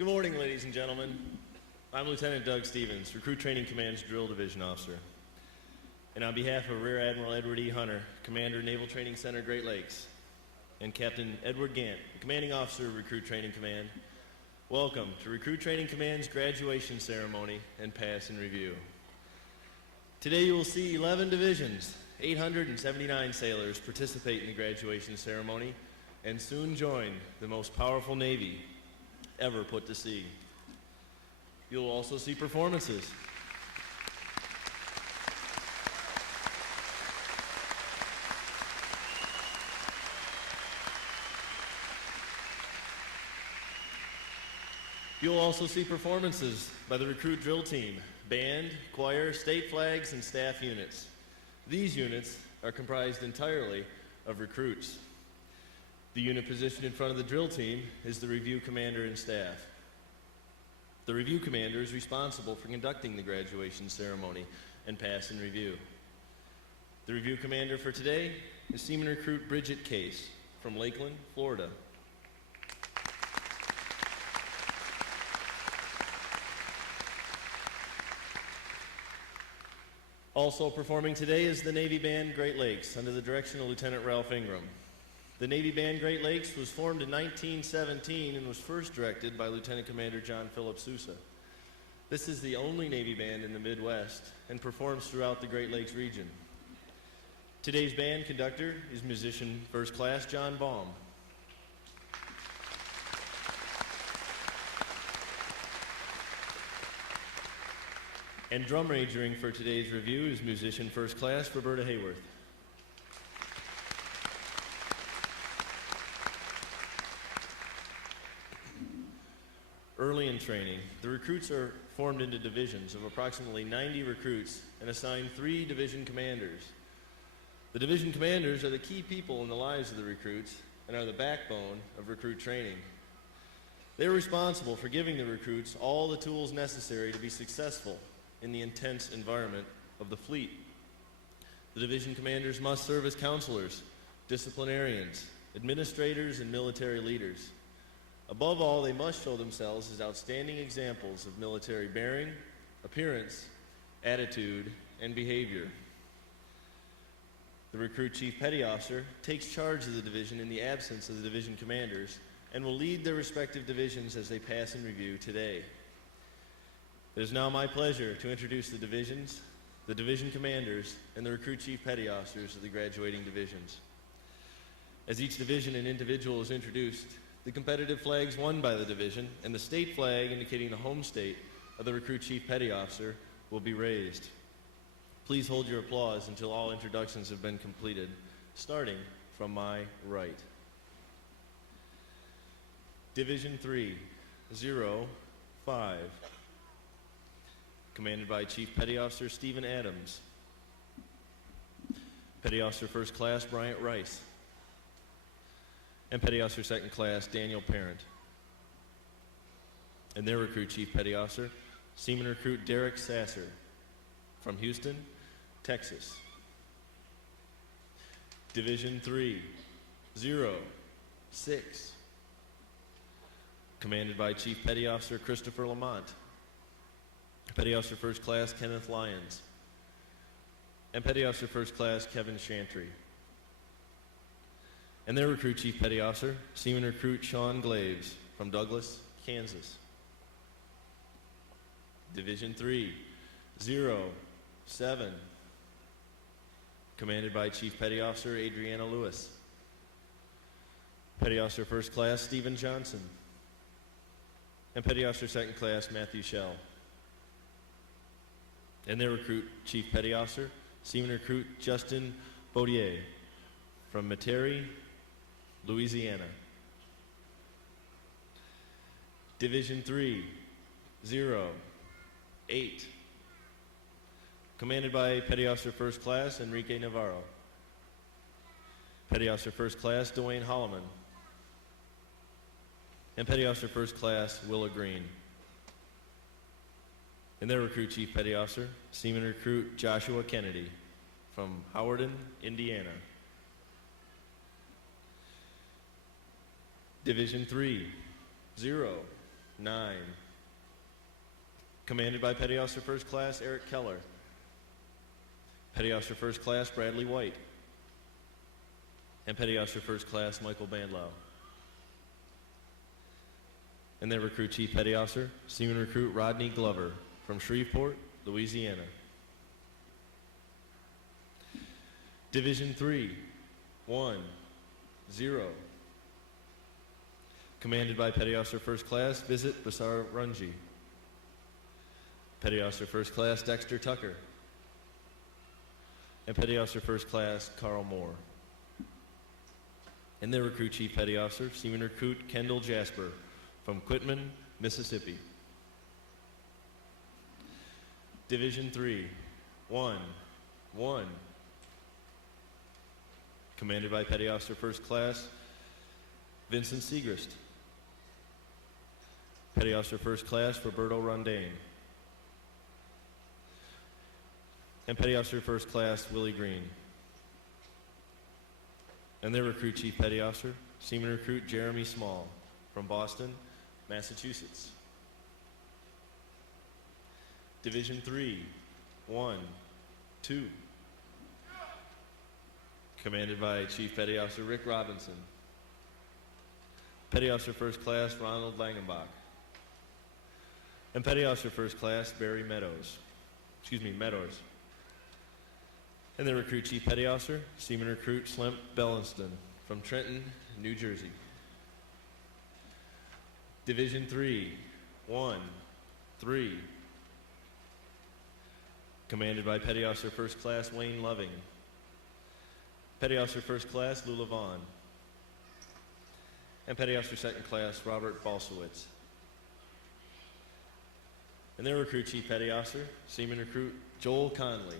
Good morning, ladies and gentlemen. I'm Lieutenant Doug Stevens, Recruit Training Command's Drill Division Officer. And on behalf of Rear Admiral Edward E. Hunter, Commander, Naval Training Center, Great Lakes, and Captain Edward Gant, Commanding Officer of Recruit Training Command, welcome to Recruit Training Command's graduation ceremony and pass and review. Today you will see 11 divisions, 879 sailors participate in the graduation ceremony and soon join the most powerful Navy ever put to sea. You'll also see performances. You'll also see performances by the recruit drill team, band, choir, state flags, and staff units. These units are comprised entirely of recruits. The unit positioned in front of the drill team is the review commander and staff. The review commander is responsible for conducting the graduation ceremony and pass and review. The review commander for today is Seaman Recruit Bridget Case from Lakeland, Florida. Also performing today is the Navy Band Great Lakes under the direction of Lieutenant Ralph Ingram. The Navy Band Great Lakes was formed in 1917 and was first directed by Lieutenant Commander John Philip Sousa. This is the only Navy band in the Midwest and performs throughout the Great Lakes region. Today's band conductor is musician First Class John Baum. And drum majoring for today's review is musician First Class Roberta Hayworth. Early in training, the recruits are formed into divisions of approximately 90 recruits and assigned 3 division commanders. The division commanders are the key people in the lives of the recruits and are the backbone of recruit training. They are responsible for giving the recruits all the tools necessary to be successful in the intense environment of the fleet. The division commanders must serve as counselors, disciplinarians, administrators, and military leaders. Above all, they must show themselves as outstanding examples of military bearing, appearance, attitude, and behavior. The recruit chief petty officer takes charge of the division in the absence of the division commanders and will lead their respective divisions as they pass and review today. It is now my pleasure to introduce the divisions, the division commanders, and the recruit chief petty officers of the graduating divisions. As each division and individual is introduced, the competitive flags won by the division and the state flag indicating the home state of the recruit chief petty officer will be raised. Please hold your applause until all introductions have been completed, starting from my right. Division 3, 05, commanded by Chief Petty Officer Stephen Adams. Petty Officer First Class Bryant Rice. And Petty Officer Second Class Daniel Parent. And their recruit chief petty officer, Seaman Recruit Derek Sasser from Houston, Texas. Division 3, 06, commanded by Chief Petty Officer Christopher Lamont. Petty Officer First Class Kenneth Lyons. And Petty Officer First Class Kevin Chantry. And their recruit chief petty officer, Seaman Recruit Sean Glaves from Douglas, Kansas. Division 3, 07, commanded by Chief Petty Officer Adriana Lewis. Petty Officer First Class Stephen Johnson. And Petty Officer Second Class Matthew Schell. And their recruit chief petty officer, Seaman Recruit Justin Baudier from Metairie, Louisiana. Division 3, 08, commanded by Petty Officer First Class Enrique Navarro. Petty Officer First Class Dwayne Holloman. And Petty Officer First Class Willa Green. And their recruit chief petty officer, Seaman Recruit Joshua Kennedy from Howerton, Indiana. Division 3, 9. Commanded by Petty Officer First Class Eric Keller. Petty Officer First Class Bradley White. And Petty Officer First Class Michael Bandlow. And their Recruit Chief Petty Officer, Seaman Recruit Rodney Glover from Shreveport, Louisiana. Division 3, 1, 0. Commanded by Petty Officer First Class Visit Basar Runji. Petty Officer First Class Dexter Tucker. And Petty Officer First Class Carl Moore. And their Recruit Chief Petty Officer, Seaman Recruit Kendall Jasper from Quitman, Mississippi. Division 3, 1, 1. Commanded by Petty Officer First Class Vincent Segrist. Petty Officer First Class Roberto Rondane. And Petty Officer First Class Willie Green. And their Recruit Chief Petty Officer, Seaman Recruit Jeremy Small from Boston, Massachusetts. Division 3, 1, 2. Commanded by Chief Petty Officer Rick Robinson. Petty Officer First Class Ronald Langenbach. And Petty Officer First Class Barry Meadows. And the Recruit Chief Petty Officer, Seaman Recruit Slemp Bellinston from Trenton, New Jersey. Division 3, 1, 3. Commanded by Petty Officer First Class Wayne Loving. Petty Officer First Class Lula Vaughn. And Petty Officer Second Class Robert Balsowitz. And their Recruit Chief Petty Officer, Seaman Recruit Joel Conley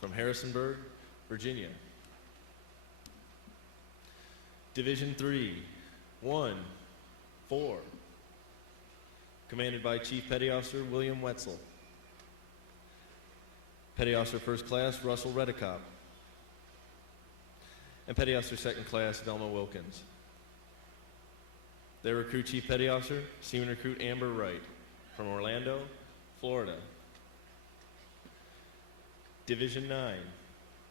from Harrisonburg, Virginia. Division 3, 1, 4. Commanded by Chief Petty Officer William Wetzel. Petty Officer First Class Russell Redicop. And Petty Officer Second Class Velma Wilkins. Their Recruit Chief Petty Officer, Seaman Recruit Amber Wright from Orlando, Florida. Division 9,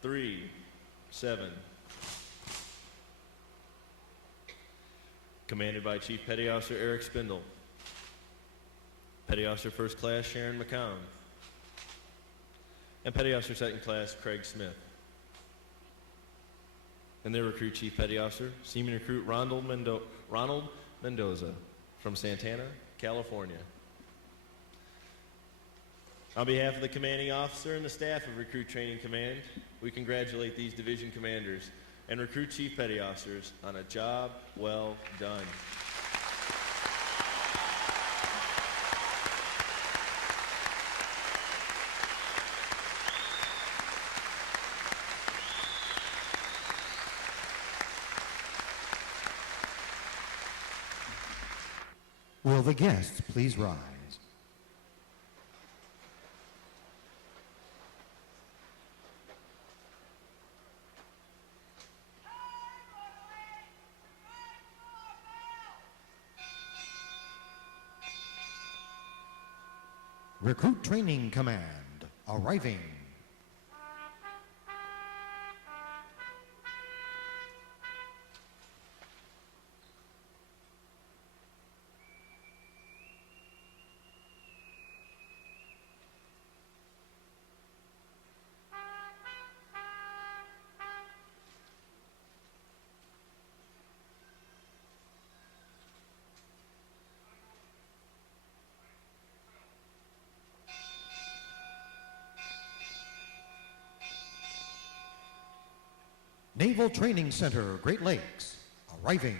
3, 7. Commanded by Chief Petty Officer Eric Spindle. Petty Officer First Class Sharon McCown. And Petty Officer Second Class Craig Smith. And their Recruit Chief Petty Officer, Seaman Recruit Ronald Mendoza from Santana, California. On behalf of the commanding officer and the staff of Recruit Training Command, we congratulate these division commanders and Recruit Chief Petty Officers on a job well done. Will the guests please rise? Recruit Training Command arriving. Naval Training Center, Great Lakes, arriving.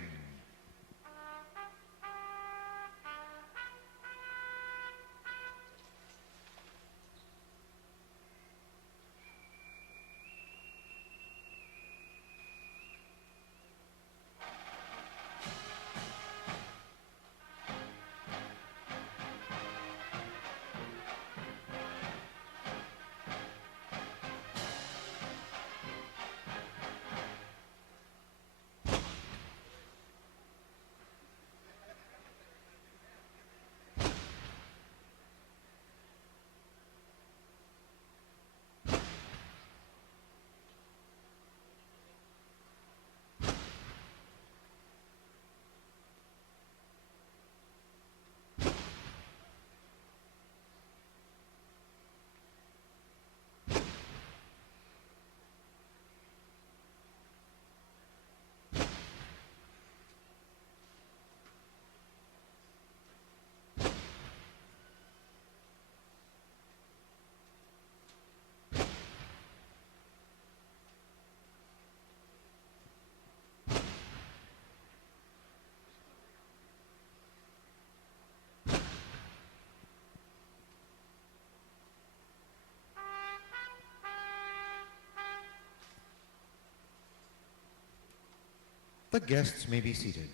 The guests may be seated.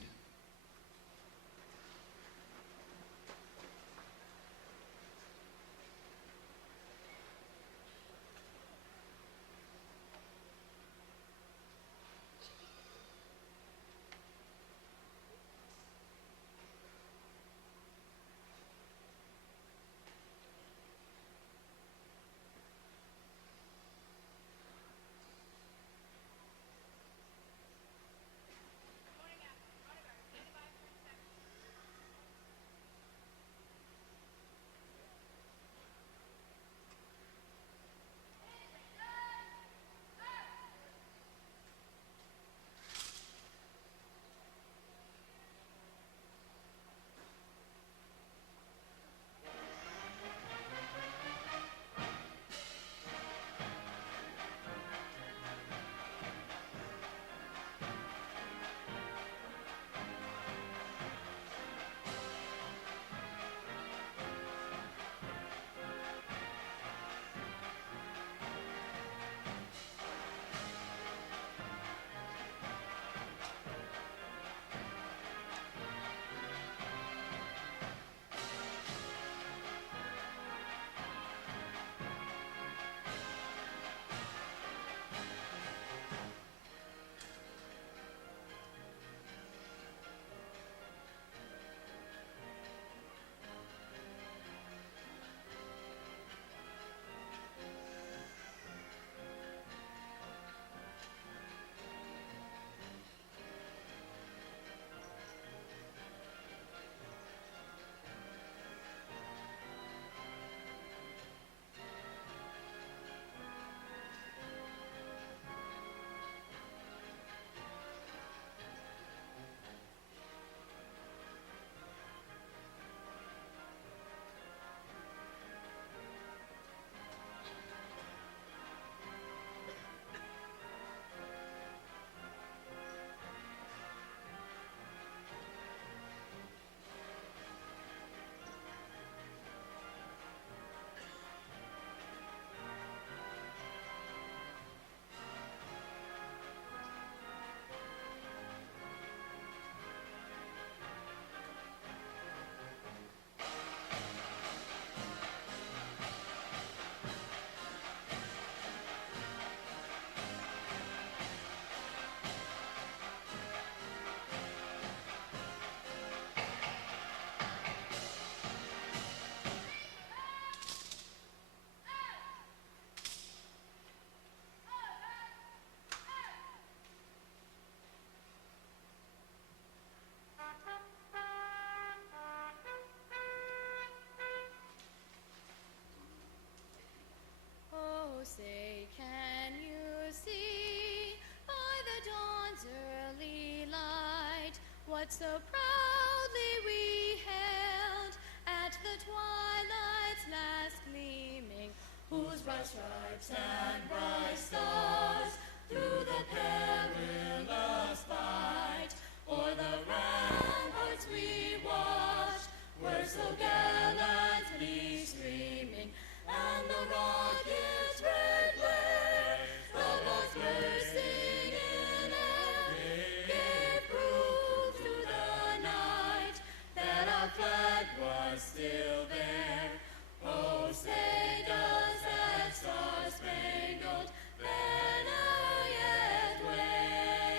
Oh, say, can you see by the dawn's early light what so proudly we hailed at the twilight's last gleaming, whose bright stripes and bright stars through the perilous fight o'er the ramparts we watched were so gallantly streaming, and the rocket's red blaze, the bombs bursting in air, gave proof to the night that our flag was still there. Oh, say does that star-spangled banner yet wave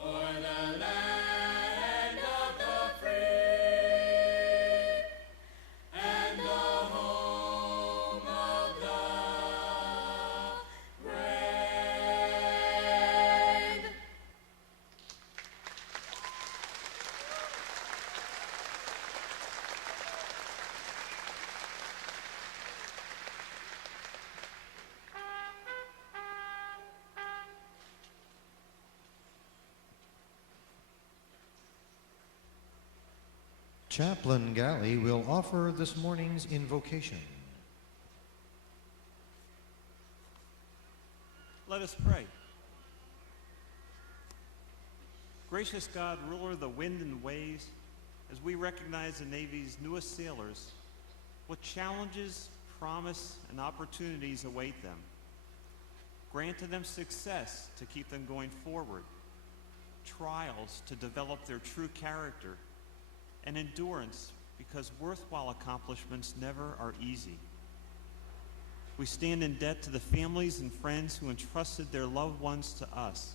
o'er the land of the free and the home of the brave? Chaplain Galley will offer this morning's invocation. Let us pray. Gracious God, ruler of the wind and waves, as we recognize the Navy's newest sailors, what challenges, promise, and opportunities await them? Grant to them success to keep them going forward, trials to develop their true character, and endurance because worthwhile accomplishments never are easy. We stand in debt to the families and friends who entrusted their loved ones to us,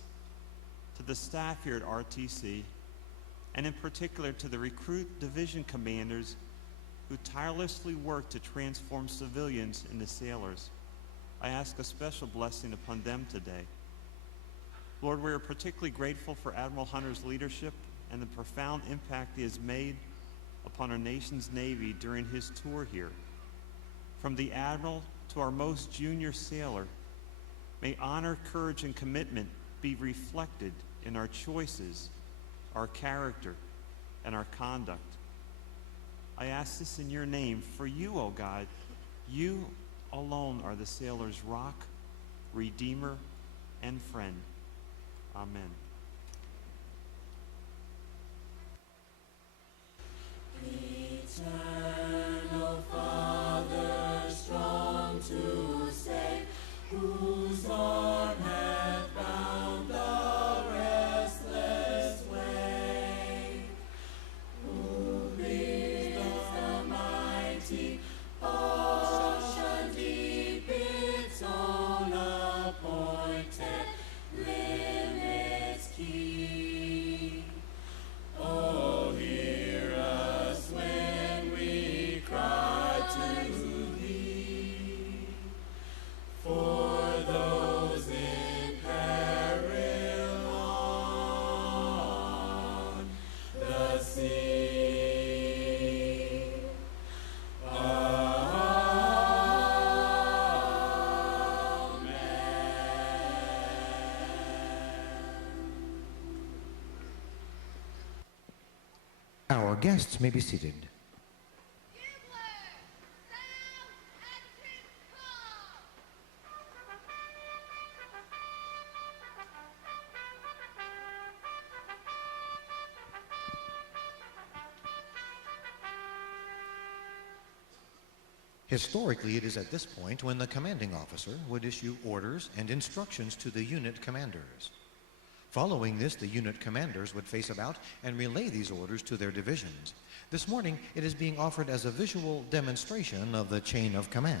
to the staff here at RTC, and in particular to the recruit division commanders who tirelessly work to transform civilians into sailors. I ask a special blessing upon them today. Lord, we are particularly grateful for Admiral Hunter's leadership and the profound impact he has made upon our nation's Navy during his tour here. From the Admiral to our most junior sailor, may honor, courage, and commitment be reflected in our choices, our character, and our conduct. I ask this in your name, for you, O God, you alone are the sailor's rock, redeemer, and friend. Amen. Eternal Father, strong to save, whose arm hath bound the restless wave, who leads the mighty ocean deep, its own appointed limits keep. Oh, hear us when we cry to thee, for those in peril on the sea. Our guests may be seated. Historically, it is at this point when the commanding officer would issue orders and instructions to the unit commanders. Following this, the unit commanders would face about and relay these orders to their divisions. This morning, it is being offered as a visual demonstration of the chain of command.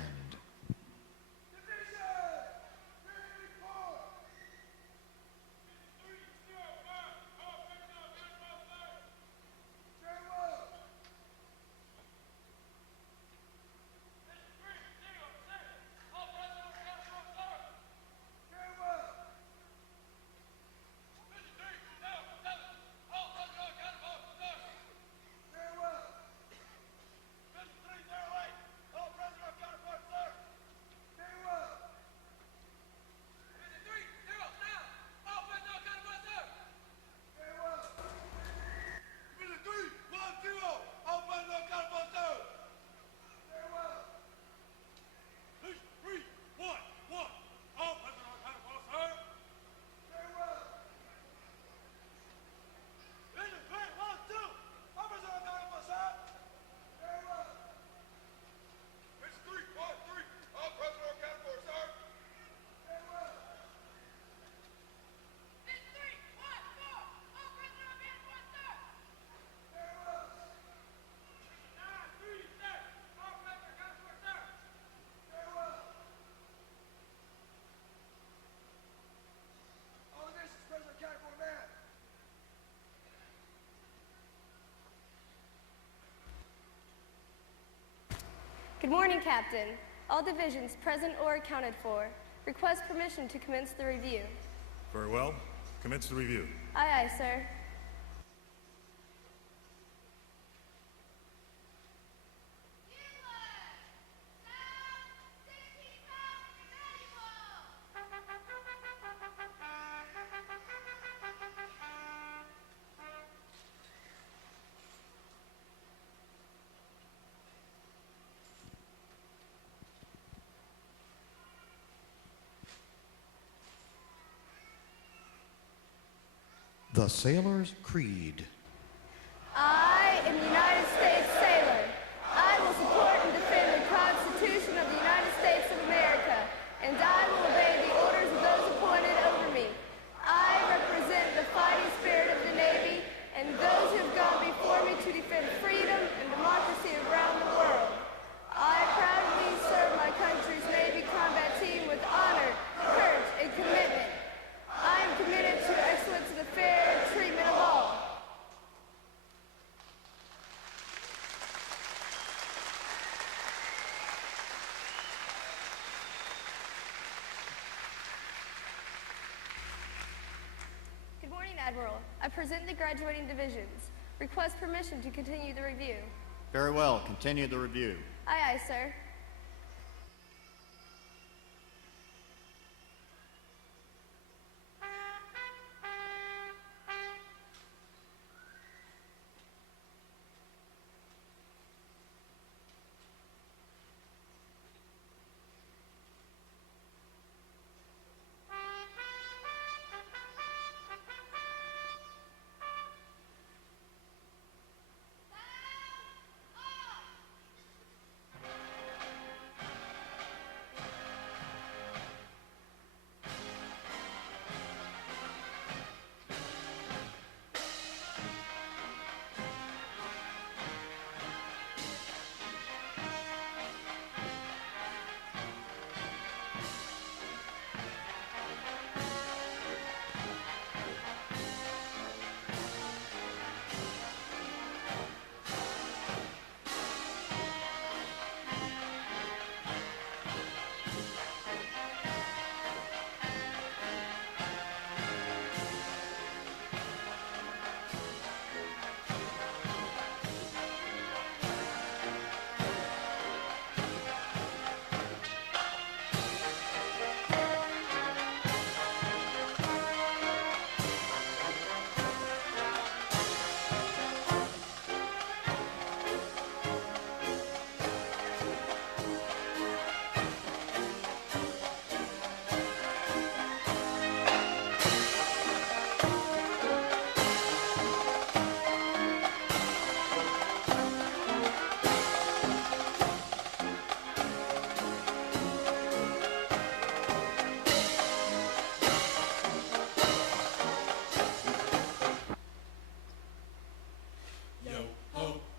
Good morning, Captain. All divisions present or accounted for. Request permission to commence the review. Very well. Commence the review. Aye, aye, sir. The Sailor's Creed. I am a United States sailor. I will support and defend the Constitution of the United States of America, and I will obey the orders of morning, Admiral. I present the graduating divisions. Request permission to continue the review. Very well. Continue the review. Aye, aye, sir.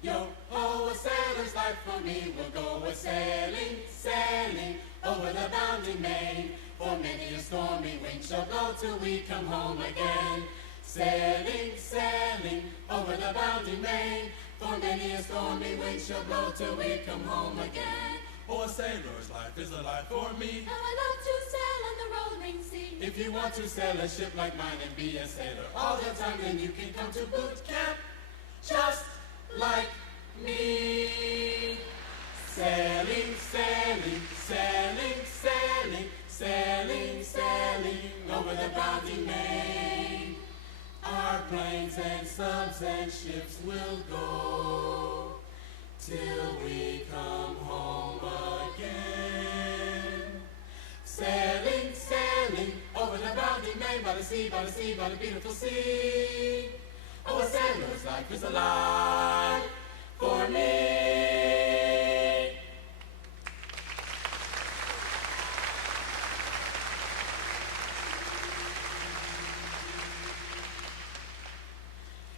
Yo ho, a sailor's life for me will go a sailing, sailing over the bounding main. For many a stormy wind shall blow till we come home again. Sailing, sailing over the bounding main. For many a stormy wind shall blow till we come home again. Oh, a sailor's life is a life for me. How I love to sail on the rolling sea. If you want to sail a ship like mine and be a sailor all the time, then you can come to boot camp, just like me. Sailing, sailing, sailing, sailing, sailing, sailing over the bounding main. Our planes and subs and ships will go till we come home again. Sailing, sailing over the bounding main, by the sea, by the sea, by the beautiful sea. Oh, a sailor's life is a life for me.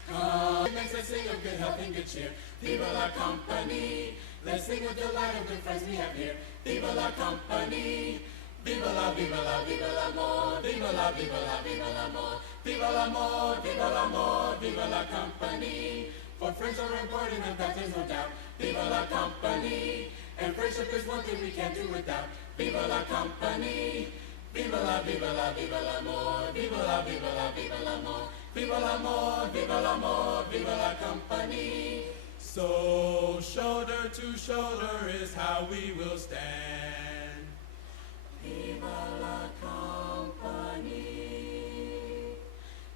Come, makes us sing of good health and good cheer. Viva la company. Let's sing with the light of good friends we have here. Viva la company. Viva la, viva la, viva l'amor. Viva la, viva la, viva l'amor. Viva l'amor, viva l'amor, viva la company. For friends are important and that there's no doubt. Viva la company. And friendship is one thing we can't do without. Viva la company. Viva la, viva la, viva l'amor. Viva la, viva la, viva l'amor. Viva l'amor, viva l'amor, viva la company. So shoulder to shoulder is how we will stand. Viva la company.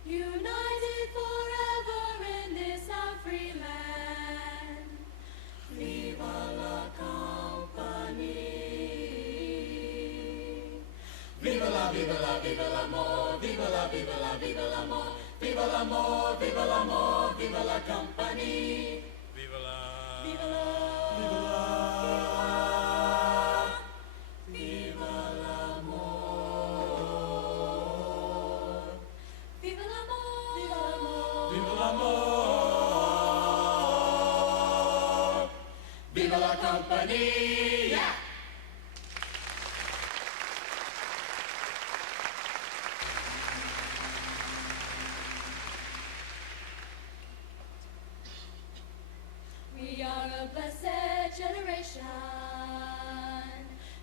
United forever in this our free land. Viva la company. Viva la, viva la, viva l'amor. Viva la, viva la, viva l'amor. Viva l'amor, viva l'amor, viva la company. Viva la, Viva la, viva la, viva l'amor. Viva l'amor. viva l'amor. Viva la company. Yeah. We are a blessed generation,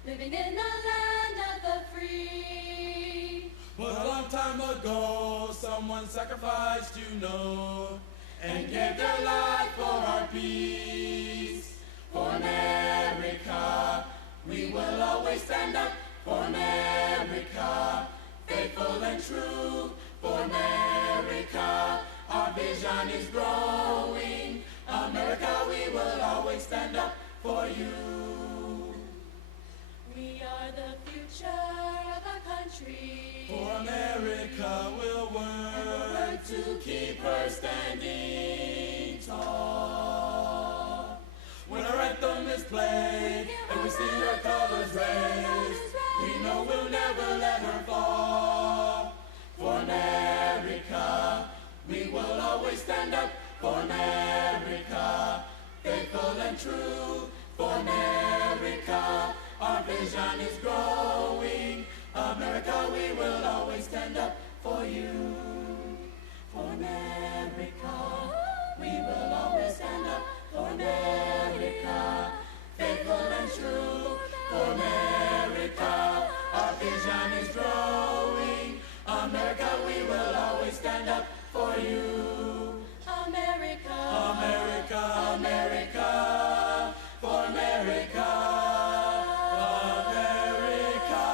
living in the land of the free. But a long time ago, someone sacrificed, you know, and gave their life for our peace. For America, we will always stand up. For America, faithful and true. For America, our vision is growing. America, we will always stand up for you. We are the future of our country. For America will work To keep her standing tall. when our anthem is played and we see her colors raised. We know we'll never let her fall. For America, we will always stand up. For America, faithful and true. For America, our vision is growing. America, we will always stand up for you. For America, we will always stand up. For America, faithful and true. For America, our vision is growing. America, we will always stand up for you. America, America, America, for America, America.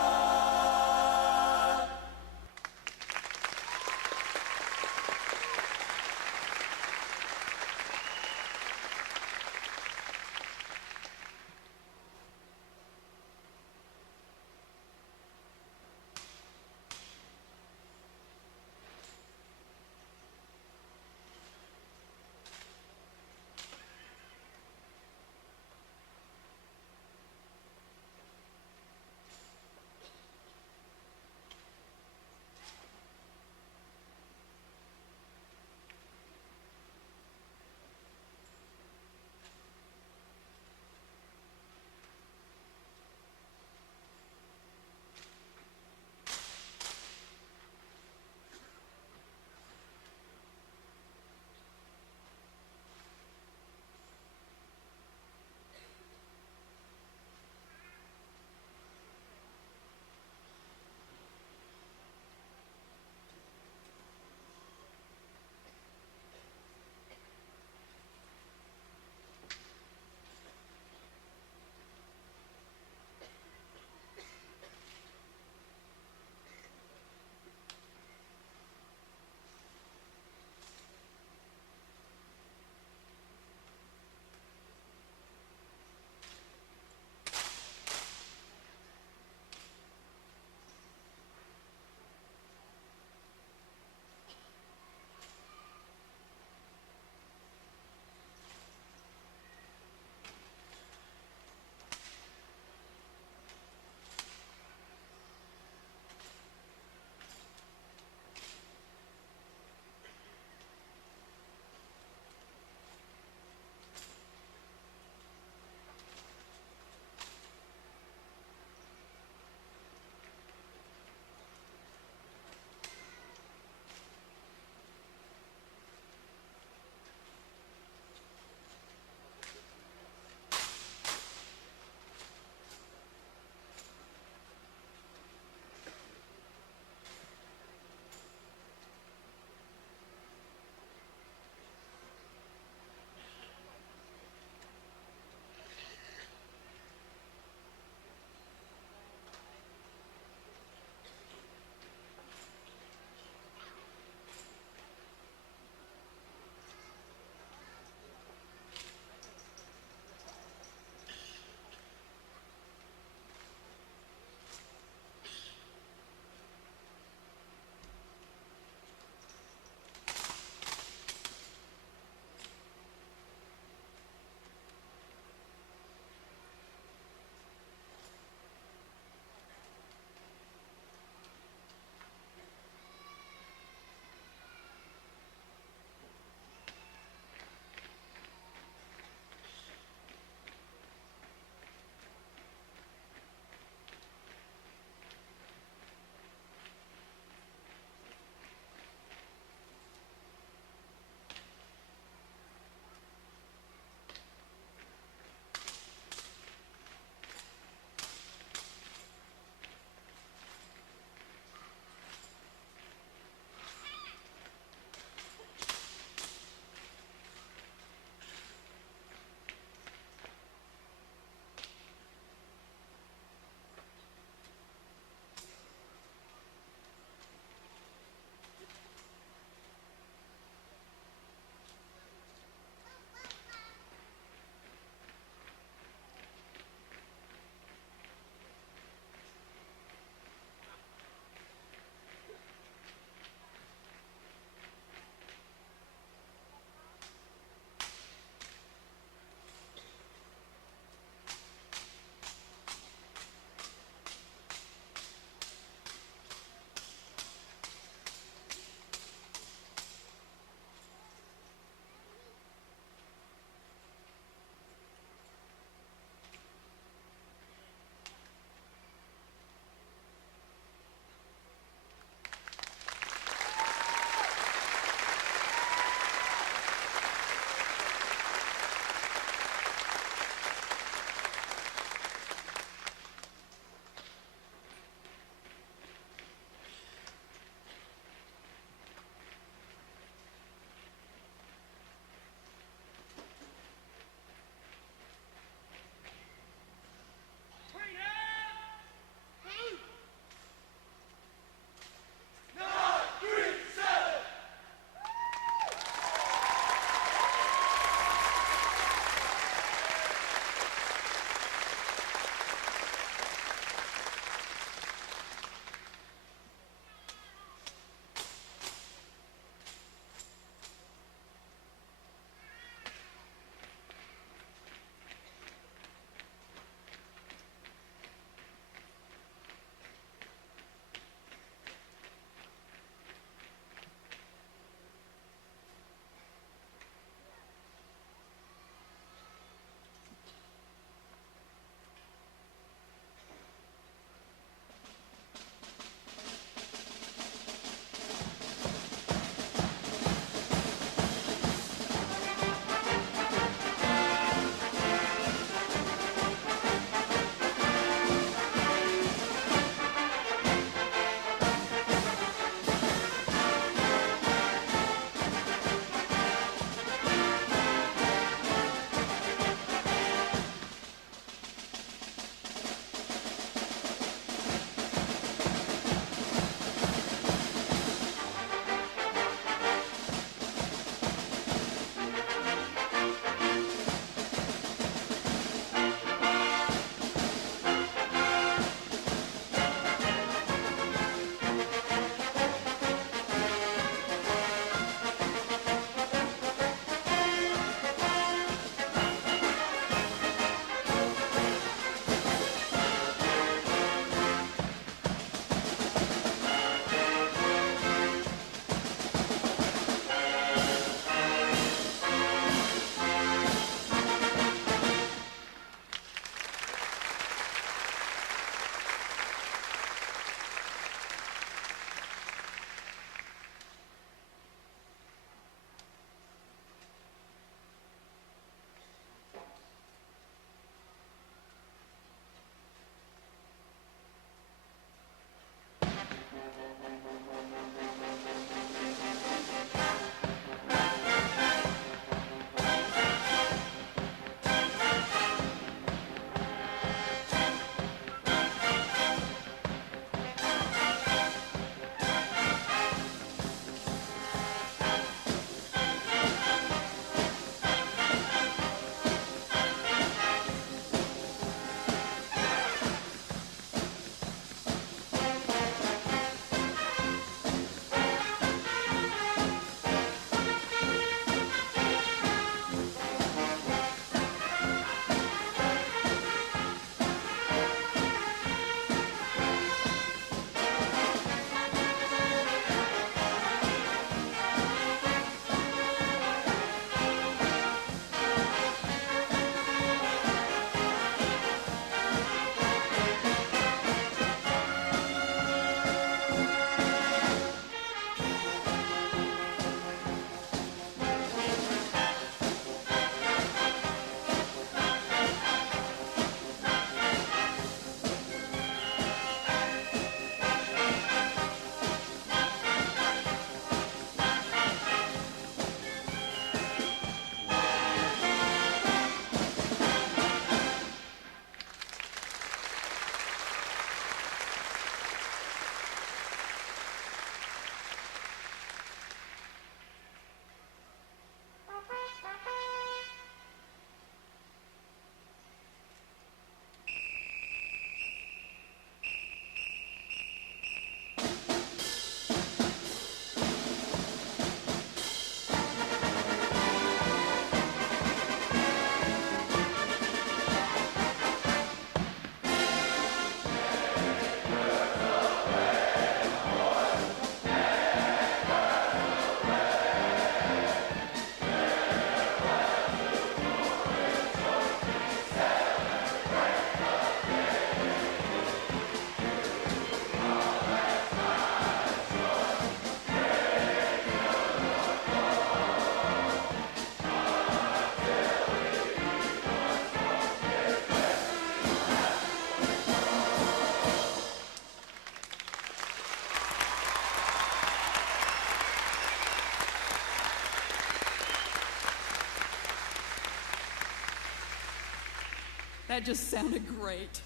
That just sounded great.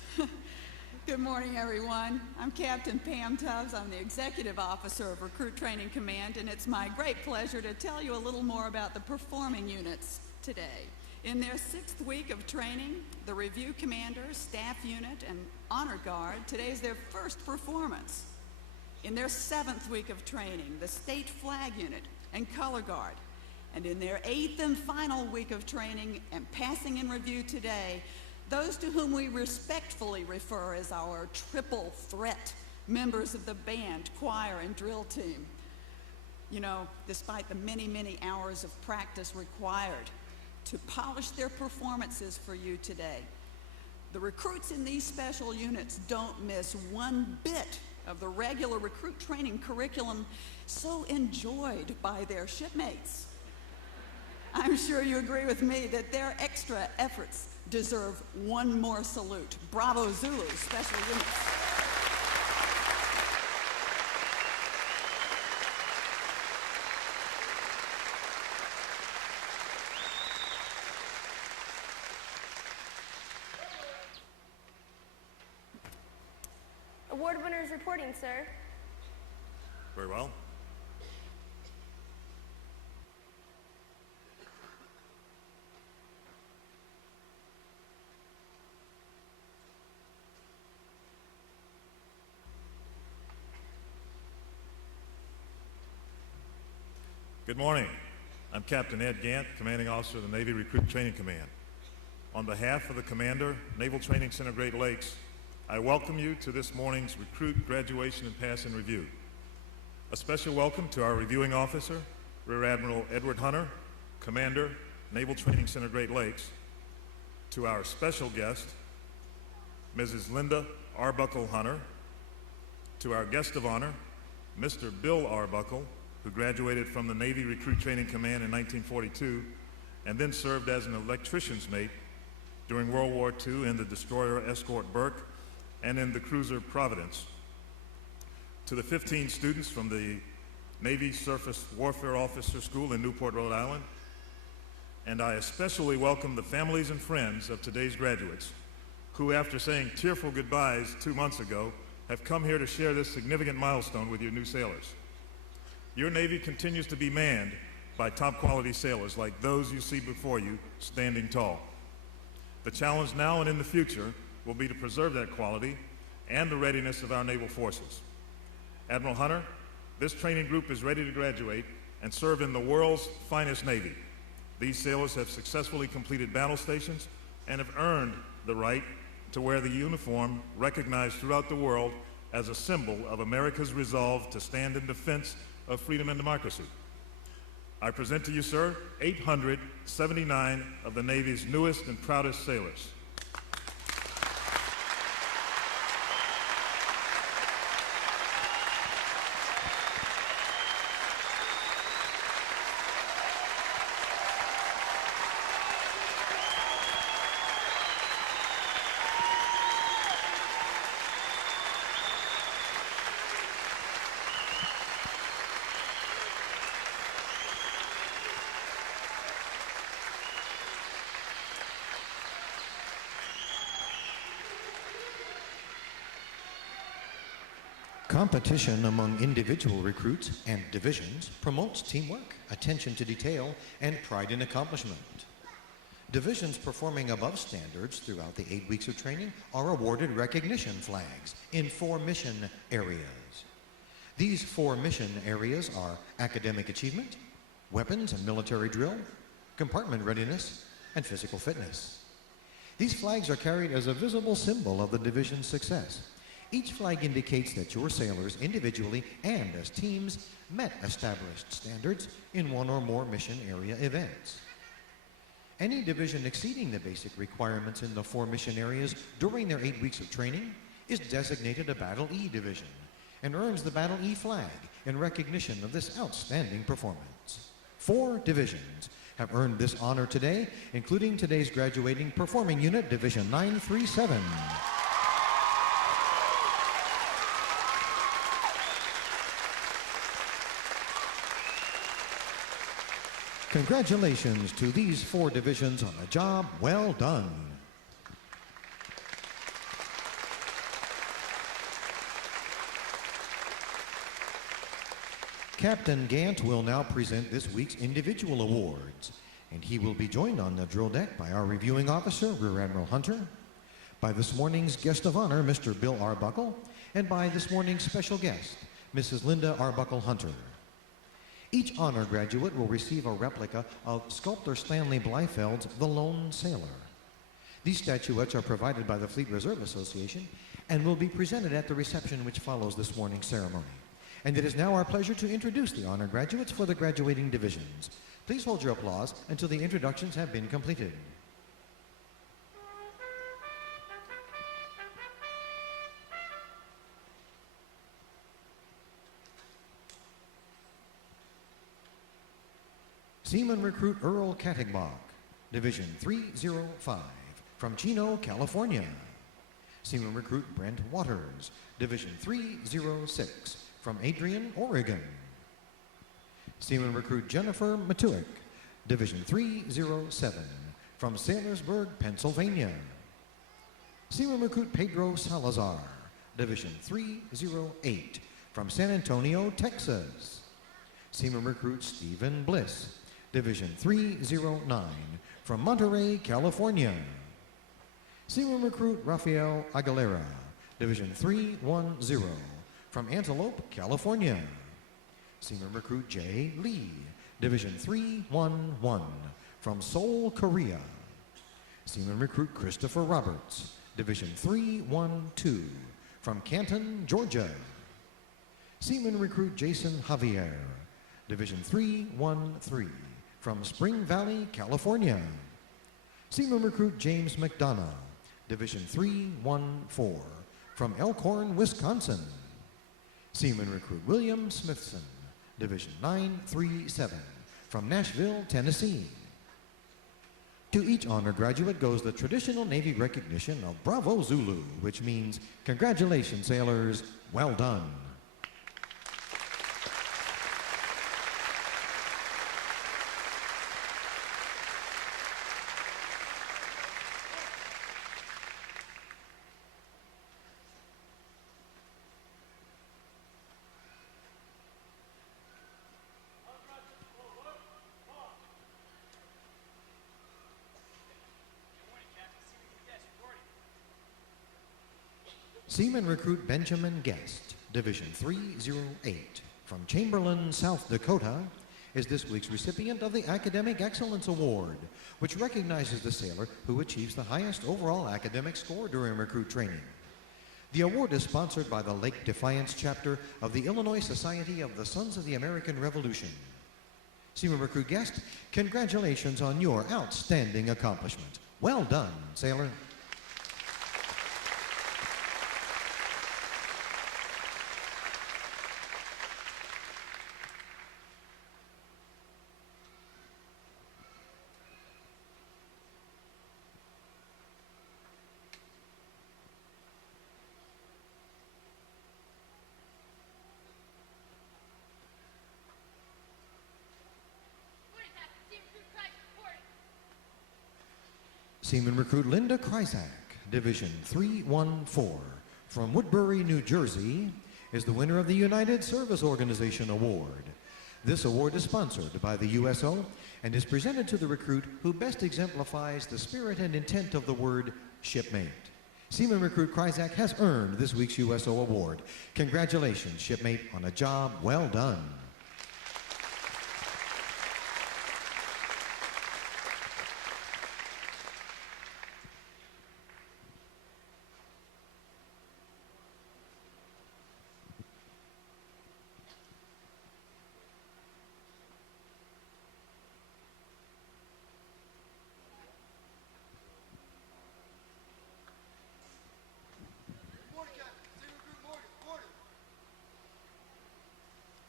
Good morning, everyone. I'm Captain Pam Tubbs. I'm the Executive Officer of Recruit Training Command, and it's my great pleasure to tell you a little more about the performing units today. In their 6th week of training, the Review Commander, Staff Unit, and Honor Guard, today is their first performance. In their 7th week of training, the State Flag Unit and Color Guard. And in their 8th and final week of training and passing in review today, those to whom we respectfully refer as our triple threat members of the band, choir, and drill team. You know, despite the many, many hours of practice required to polish their performances for you today, the recruits in these special units don't miss one bit of the regular recruit training curriculum so enjoyed by their shipmates. I'm sure you agree with me that their extra efforts deserve one more salute. Bravo Zulu, special units. Award winners reporting, sir. Very well. Good morning. I'm Captain Ed Gant, Commanding Officer of the Navy Recruit Training Command. On behalf of the Commander, Naval Training Center Great Lakes, I welcome you to this morning's Recruit Graduation and Pass-in Review. A special welcome to our reviewing officer, Rear Admiral Edward Hunter, Commander, Naval Training Center Great Lakes, to our special guest, Mrs. Linda Arbuckle Hunter, to our guest of honor, Mr. Bill Arbuckle, who graduated from the Navy Recruit Training Command in 1942 and then served as an electrician's mate during World War II in the destroyer escort Burke and in the cruiser Providence. To the 15 students from the Navy Surface Warfare Officer School in Newport, Rhode Island, and I especially welcome the families and friends of today's graduates who, after saying tearful goodbyes 2 months ago, have come here to share this significant milestone with your new sailors. Your Navy continues to be manned by top quality sailors like those you see before you standing tall. The challenge now and in the future will be to preserve that quality and the readiness of our naval forces. Admiral Hunter, this training group is ready to graduate and serve in the world's finest Navy. These sailors have successfully completed battle stations and have earned the right to wear the uniform recognized throughout the world as a symbol of America's resolve to stand in defense of freedom and democracy. I present to you, sir, 879 of the Navy's newest and proudest sailors. Competition among individual recruits and divisions promotes teamwork, attention to detail, and pride in accomplishment. Divisions performing above standards throughout the 8 weeks of training are awarded recognition flags in 4 mission areas. These 4 mission areas are academic achievement, weapons and military drill, compartment readiness, and physical fitness. These flags are carried as a visible symbol of the division's success. Each flag indicates that your sailors, individually and as teams, met established standards in 1 or more mission area events. Any division exceeding the basic requirements in the 4 mission areas during their 8 weeks of training is designated a Battle E division and earns the Battle E flag in recognition of this outstanding performance. 4 divisions have earned this honor today, including today's graduating performing unit, Division 937. Congratulations to these 4 divisions on a job well done. Captain Gant will now present this week's individual awards, and he will be joined on the drill deck by our reviewing officer, Rear Admiral Hunter, by this morning's guest of honor, Mr. Bill Arbuckle, and by this morning's special guest, Mrs. Linda Arbuckle Hunter. Each honor graduate will receive a replica of sculptor Stanley Blyfeld's The Lone Sailor. These statuettes are provided by the Fleet Reserve Association and will be presented at the reception which follows this morning's ceremony. And it is now our pleasure to introduce the honor graduates for the graduating divisions. Please hold your applause until the introductions have been completed. Seaman Recruit Earl Kattigbach, Division 305, from Chino, California. Seaman Recruit Brent Waters, Division 306, from Adrian, Oregon. Seaman Recruit Jennifer Matuick, Division 307, from Saylorsburg, Pennsylvania. Seaman Recruit Pedro Salazar, Division 308, from San Antonio, Texas. Seaman Recruit Stephen Bliss, Division 309, from Monterey, California. Seaman Recruit Rafael Aguilera, Division 310, from Antelope, California. Seaman Recruit J. Lee, Division 311, from Seoul, Korea. Seaman Recruit Christopher Roberts, Division 312, from Canton, Georgia. Seaman Recruit Jason Javier, Division 313, from Spring Valley, California. Seaman Recruit James McDonough, Division 314, from Elkhorn, Wisconsin. Seaman Recruit William Smithson, Division 937, from Nashville, Tennessee. To each honor graduate goes the traditional Navy recognition of Bravo Zulu, which means, congratulations, sailors, well done. Seaman Recruit Benjamin Guest, Division 308, from Chamberlain, South Dakota, is this week's recipient of the Academic Excellence Award, which recognizes the sailor who achieves the highest overall academic score during recruit training. The award is sponsored by the Lake Defiance chapter of the Illinois Society of the Sons of the American Revolution. Seaman Recruit Guest, congratulations on your outstanding accomplishment. Well done, sailor. Seaman Recruit Linda Kryzak, Division 314, from Woodbury, New Jersey, is the winner of the United Service Organization Award. This award is sponsored by the USO and is presented to the recruit who best exemplifies the spirit and intent of the word shipmate. Seaman Recruit Kryzak has earned this week's USO Award. Congratulations, shipmate, on a job well done.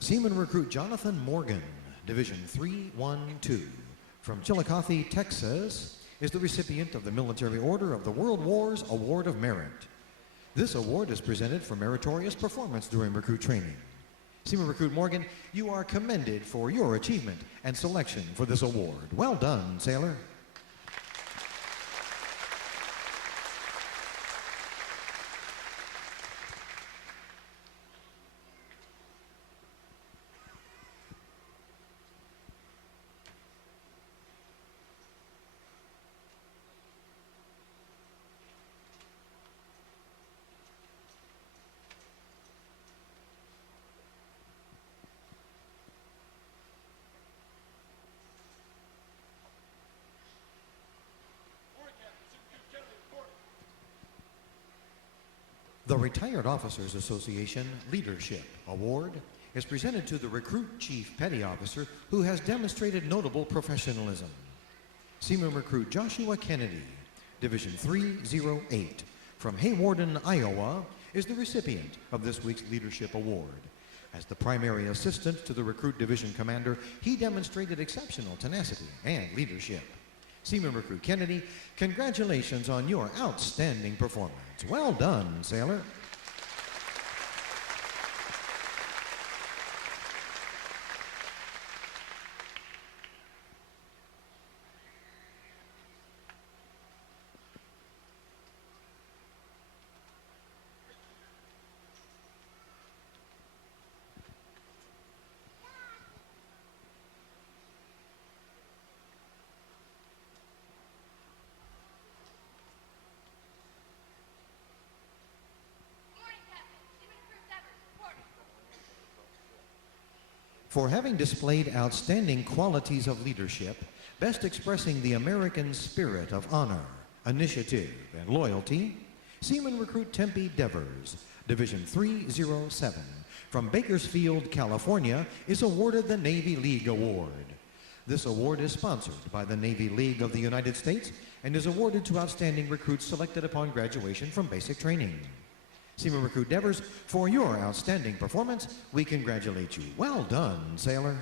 Seaman Recruit Jonathan Morgan, Division 312, from Chillicothe, Texas, is the recipient of the Military Order of the World War's Award of Merit. This award is presented for meritorious performance during recruit training. Seaman Recruit Morgan, you are commended for your achievement and selection for this award. Well done, sailor. The Retired Officers Association Leadership Award is presented to the Recruit Chief Petty Officer who has demonstrated notable professionalism. Seaman Recruit Joshua Kennedy, Division 308, from Haywarden, Iowa, is the recipient of this week's Leadership Award. As the primary assistant to the Recruit Division Commander, he demonstrated exceptional tenacity and leadership. Seaman Recruit Kennedy, congratulations on your outstanding performance. Well done, sailor. For having displayed outstanding qualities of leadership, best expressing the American spirit of honor, initiative, and loyalty, Seaman Recruit Tempe Devers, Division 307, from Bakersfield, California, is awarded the Navy League Award. This award is sponsored by the Navy League of the United States and is awarded to outstanding recruits selected upon graduation from basic training. Seaman Recruit Devers, for your outstanding performance, we congratulate you. Well done, sailor.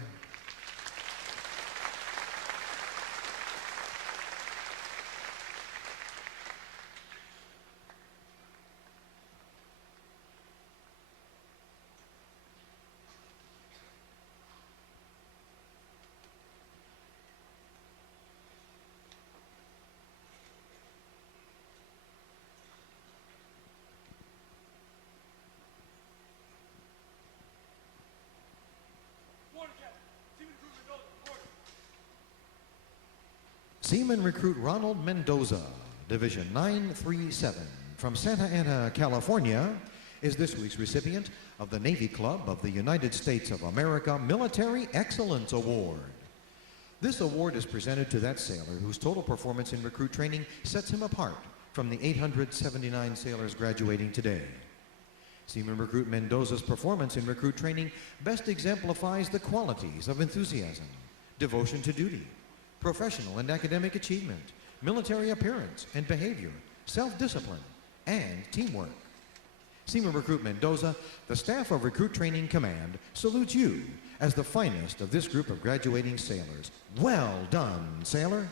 Seaman Recruit Ronald Mendoza, Division 937, from Santa Ana, California, is this week's recipient of the Navy Club of the United States of America Military Excellence Award. This award is presented to that sailor whose total performance in recruit training sets him apart from the 879 sailors graduating today. Seaman Recruit Mendoza's performance in recruit training best exemplifies the qualities of enthusiasm, devotion to duty, professional and academic achievement, military appearance and behavior, self-discipline, and teamwork. Seaman Recruit Mendoza, the staff of Recruit Training Command, salutes you as the finest of this group of graduating sailors. Well done, sailor.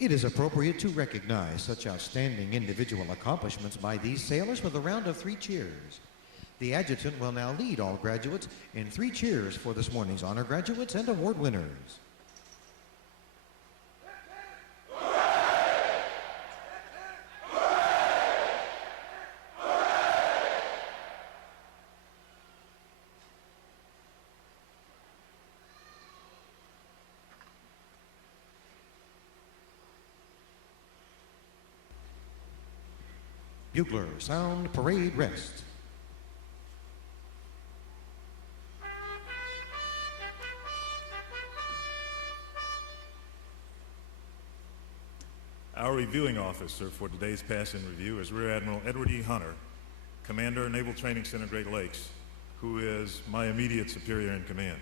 It is appropriate to recognize such outstanding individual accomplishments by these sailors with a round of 3 cheers. The adjutant will now lead all graduates in 3 cheers for this morning's honor graduates and award winners. Bugler, sound, parade, rest. Our reviewing officer for today's passing review is Rear Admiral Edward E. Hunter, Commander, Naval Training Center, Great Lakes, who is my immediate superior in command.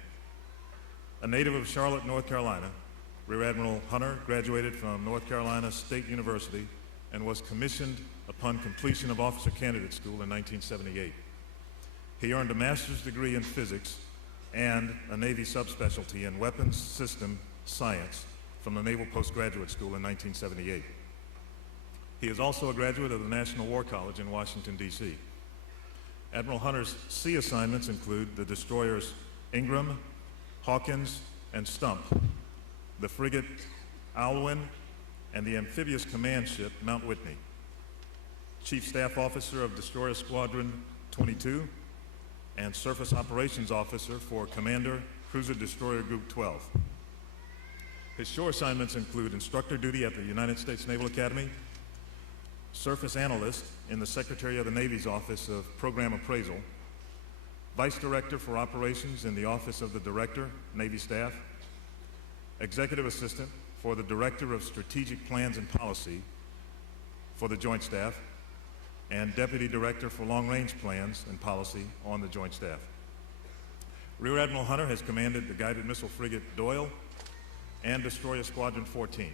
A native of Charlotte, North Carolina, Rear Admiral Hunter graduated from North Carolina State University and was commissioned upon completion of Officer Candidate School in 1978. He earned a master's degree in physics and a Navy subspecialty in weapons system science from the Naval Postgraduate School in 1978. He is also a graduate of the National War College in Washington, D.C. Admiral Hunter's sea assignments include the destroyers Ingram, Hawkins, and Stump, the frigate Alwyn, and the amphibious command ship Mount Whitney. Chief Staff Officer of Destroyer Squadron 22, and Surface Operations Officer for Commander Cruiser Destroyer Group 12. His shore assignments include instructor duty at the United States Naval Academy, surface analyst in the Secretary of the Navy's Office of Program Appraisal, Vice Director for Operations in the Office of the Director, Navy Staff, Executive Assistant for the Director of Strategic Plans and Policy for the Joint Staff, and Deputy Director for Long Range Plans and Policy on the Joint Staff. Rear Admiral Hunter has commanded the guided missile frigate Doyle and Destroyer Squadron 14.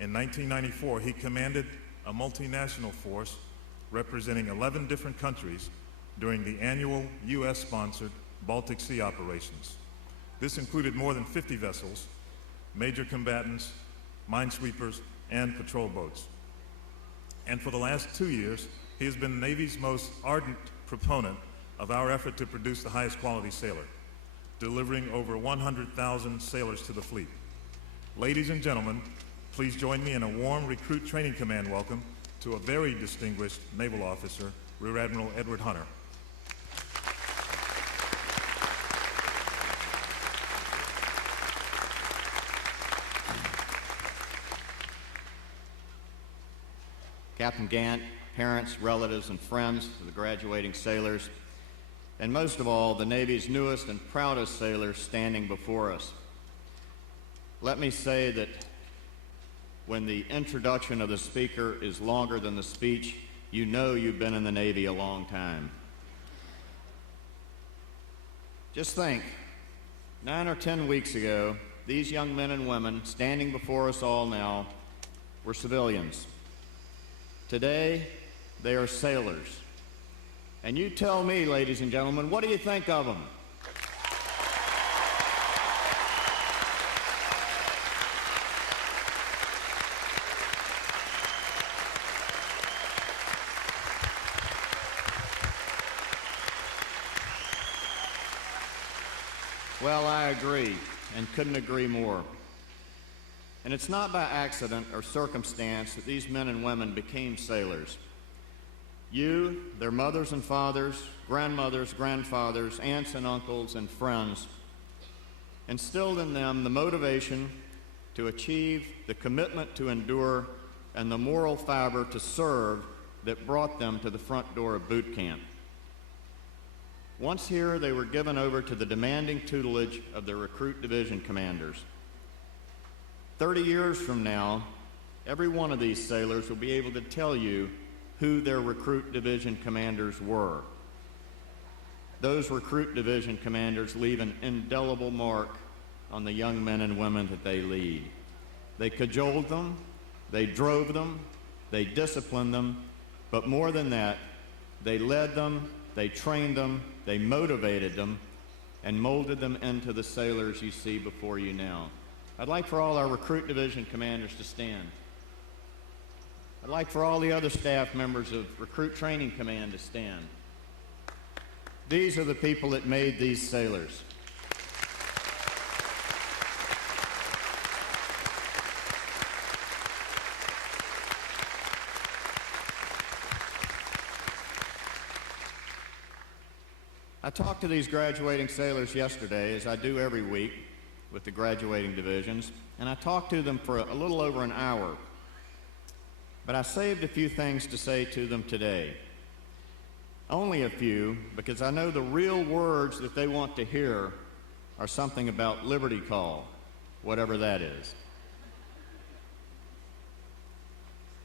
In 1994, he commanded a multinational force representing 11 different countries during the annual U.S.-sponsored Baltic Sea operations. This included more than 50 vessels, major combatants, minesweepers, and patrol boats. And for the last 2 years, he has been the Navy's most ardent proponent of our effort to produce the highest quality sailor, delivering over 100,000 sailors to the fleet. Ladies and gentlemen, please join me in a warm Recruit Training Command welcome to a very distinguished naval officer, Rear Admiral Edward Hunter. Captain Gant, parents, relatives, and friends of the graduating sailors, and most of all, the Navy's newest and proudest sailors standing before us. Let me say that when the introduction of the speaker is longer than the speech, you know you've been in the Navy a long time. Just think, 9 or 10 weeks ago, these young men and women standing before us all now were civilians. Today, they are sailors. And you tell me, ladies and gentlemen, what do you think of them? Well, I agree, and couldn't agree more. And it's not by accident or circumstance that these men and women became sailors. You, their mothers and fathers, grandmothers, grandfathers, aunts and uncles, and friends, instilled in them the motivation to achieve, the commitment to endure, and the moral fiber to serve that brought them to the front door of boot camp. Once here, they were given over to the demanding tutelage of their recruit division commanders. 30 years from now, every one of these sailors will be able to tell you who their recruit division commanders were. Those recruit division commanders leave an indelible mark on the young men and women that they lead. They cajoled them, they drove them, they disciplined them, but more than that, they led them, they trained them, they motivated them, and molded them into the sailors you see before you now. I'd like for all our recruit division commanders to stand. I'd like for all the other staff members of Recruit Training Command to stand. These are the people that made these sailors. I talked to these graduating sailors yesterday, as I do every week with the graduating divisions, and I talked to them for a little over an hour. But I saved a few things to say to them today. Only a few, because I know the real words that they want to hear are something about Liberty Call, whatever that is.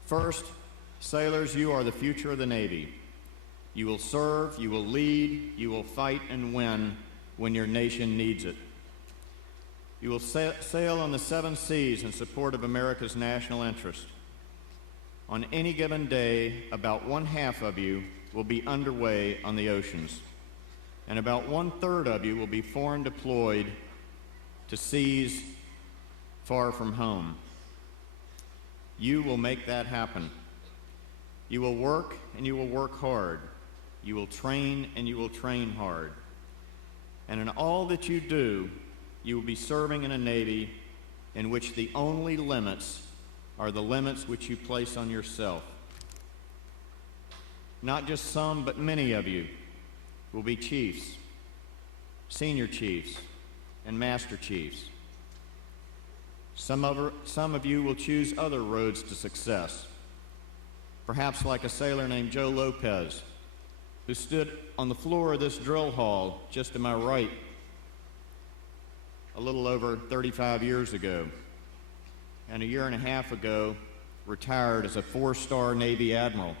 First, sailors, you are the future of the Navy. You will serve, you will lead, you will fight and win when your nation needs it. You will sail on the 7 seas in support of America's national interest. On any given day, about 1/2 of you will be underway on the oceans, and about 1/3 of you will be foreign deployed to seas far from home. You will make that happen. You will work, and you will work hard. You will train, and you will train hard. And in all that you do, you will be serving in a Navy in which the only limits are the limits which you place on yourself. Not just some, but many of you will be chiefs, senior chiefs, and master chiefs. Some of you will choose other roads to success, perhaps like a sailor named Joe Lopez, who stood on the floor of this drill hall just to my right a little over 35 years ago, and a year and a half ago retired as a 4-star Navy admiral.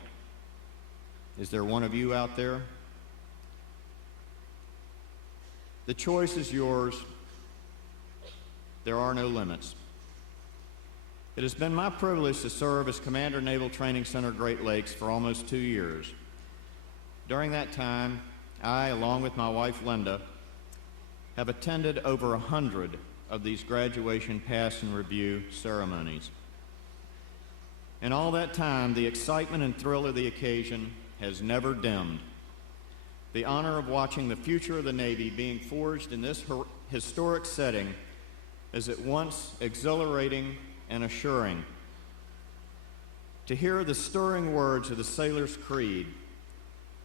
Is there one of you out there? The choice is yours. There are no limits. It has been my privilege to serve as Commander Naval Training Center Great Lakes for almost 2 years. During that time, I, along with my wife Linda, have attended over 100 of these graduation pass and review ceremonies. In all that time, the excitement and thrill of the occasion has never dimmed. The honor of watching the future of the Navy being forged in this historic setting is at once exhilarating and assuring. To hear the stirring words of the Sailor's Creed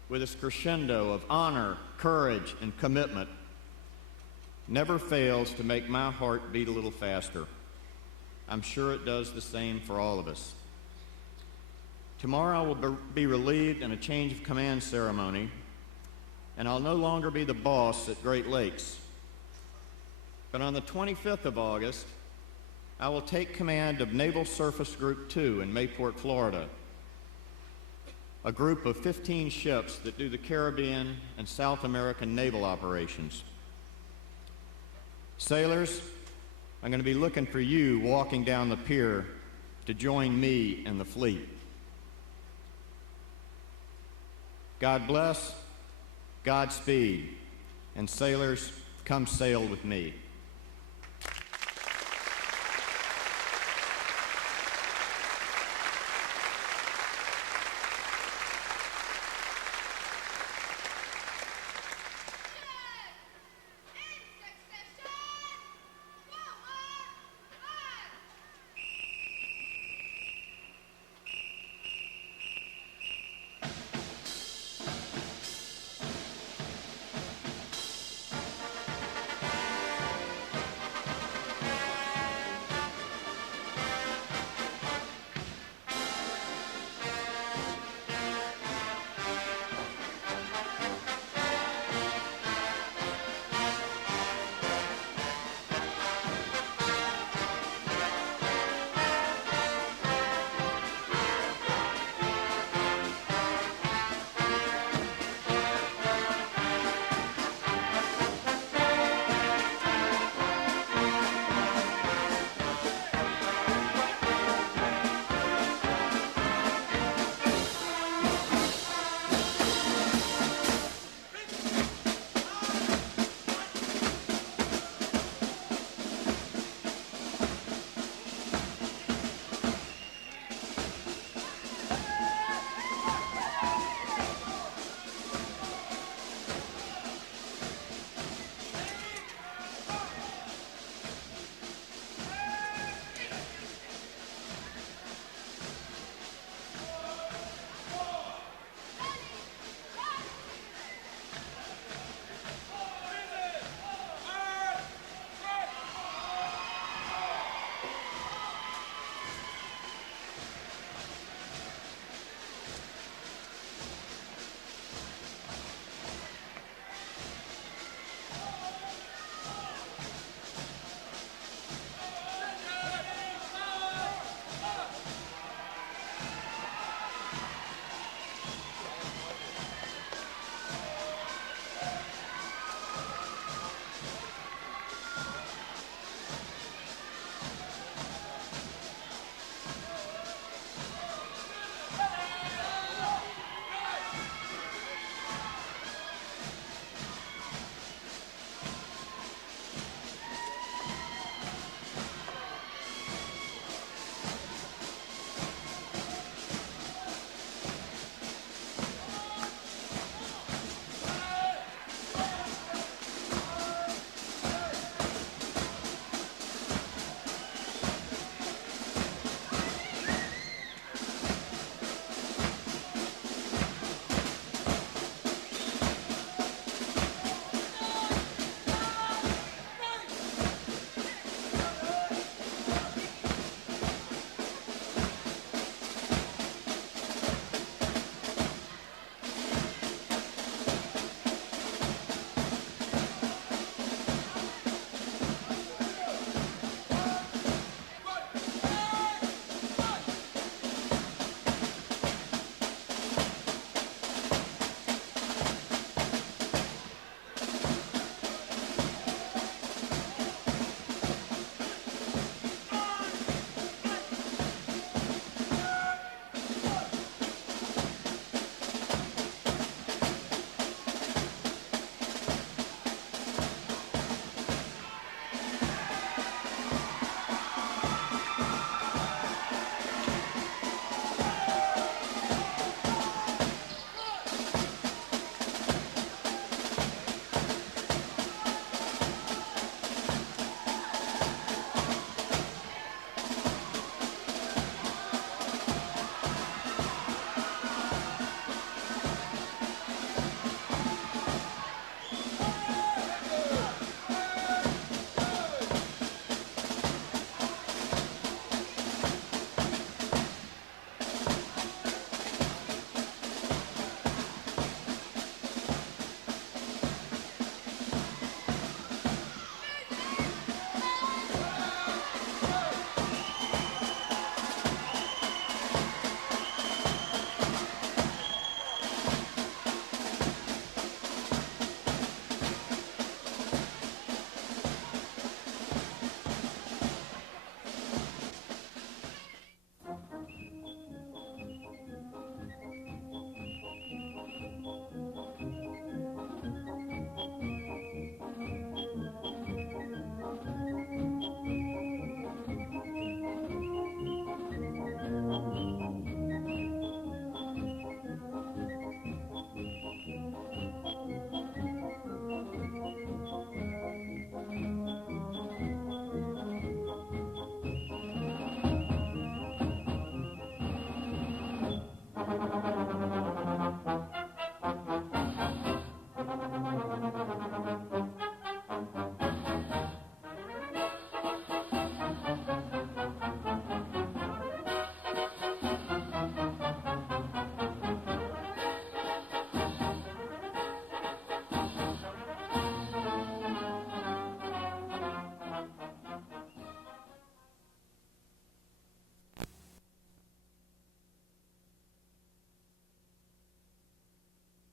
with its crescendo of honor, courage, and commitment never fails to make my heart beat a little faster. I'm sure it does the same for all of us. Tomorrow I will be relieved in a change of command ceremony, and I'll no longer be the boss at Great Lakes. But on the 25th of August, I will take command of Naval Surface Group 2 in Mayport, Florida, a group of 15 ships that do the Caribbean and South American naval operations. Sailors, I'm going to be looking for you walking down the pier to join me in the fleet. God bless, Godspeed, and sailors, come sail with me.